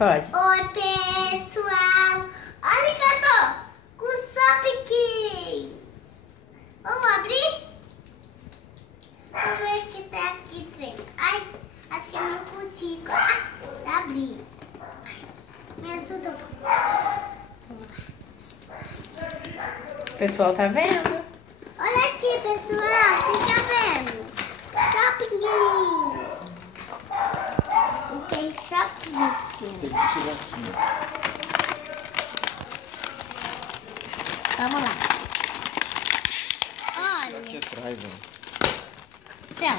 Pode. Oi, pessoal. Olha que eu tô com Sopiquinhos. Vamos abrir? Vamos ver o que tá aqui dentro. Ai, acho que eu não consigo abrir. Me ajuda. O pessoal tá vendo? Olha aqui, pessoal. Vocês estão vendo? Sopiquinhos. E tem sapinho. Tem que tirar aqui. Vamos lá. Aqui Olha. atrás, ó. Então.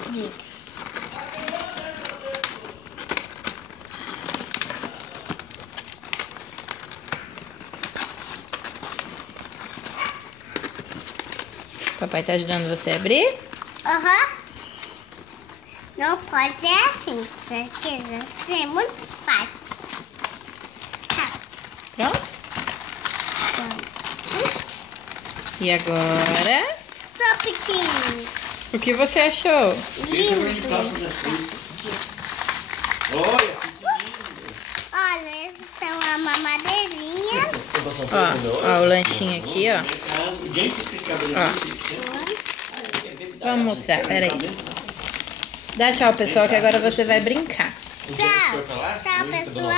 Aqui. Papai tá ajudando você a abrir? Aham. Não pode ser assim, certeza. Isso é muito fácil. Tá. Pronto? Então, E agora? só pequenininho. O que você achou? Lindo. Olha, que lindo. Olha, essas são a mamadeirinha. Ó, o lanchinho aqui, ó. Vamos mostrar, peraí. Dá tchau, pessoal, que agora você vai brincar. Tchau, tchau, pessoal.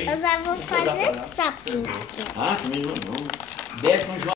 Eu já vou fazer sapinho aqui. Ah, também não. Desce com o João.